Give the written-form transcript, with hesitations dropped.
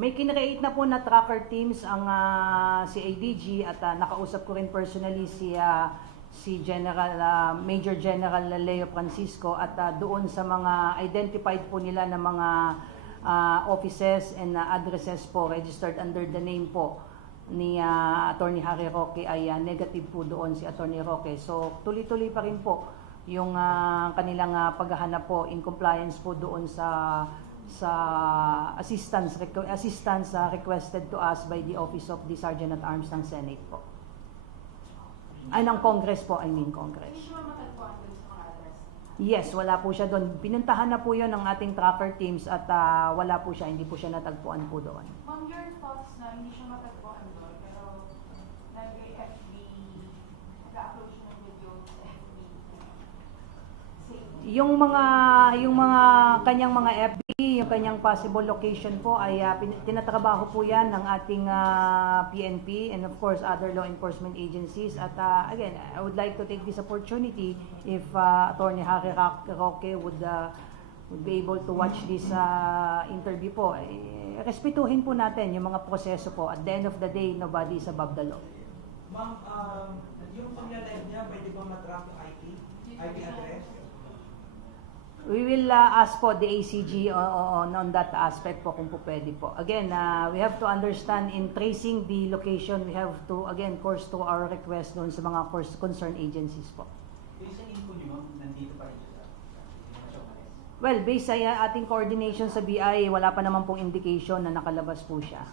May kinreate na po na tracker teams ang si ADG at nakausap ko rin personally si Major General Leo Francisco at doon sa mga identified po nila na mga offices and addresses po registered under the name po ni Attorney Harry Roque ay negative po doon si Attorney Roque. So tuloy-tuloy pa rin po yung kanilang paghahanap po in compliance po doon sa assistance requested to us by the Office of the Sergeant at Arms ng Senate po. Ay, ng Congress po, Congress. Hindi siya matagpuan doon sa mga address? Yes, wala po siya doon. Pinuntahan na po yun ng ating tracker teams at wala po siya, hindi po siya natagpuan po doon. Ma'am, your thoughts na hindi siya matagpuan doon, pero nag-FB, nag-upload siya ng video sa FB. Yung mga kanyang mga FB, yung kanyang possible location po ay tinatrabaho po yan ng ating PNP and of course other law enforcement agencies. At again, I would like to take this opportunity if Attorney Harry Roque would be able to watch this interview po. Respetuhin po natin yung mga proseso po. At the end of the day, nobody is above the law. Ma'am, yung pag-live niya, pwede ba matrack yung IP address? We will ask po the ACG on that aspect po kung po pwede po. Again, we have to understand in tracing the location, we have to again course to our request doon sa mga concerned agencies po. Yung sa info niyo, ma'am, nandito pa rin siya sa Well, based sa ating coordination sa BI, wala pa naman pong indication na nakalabas po siya.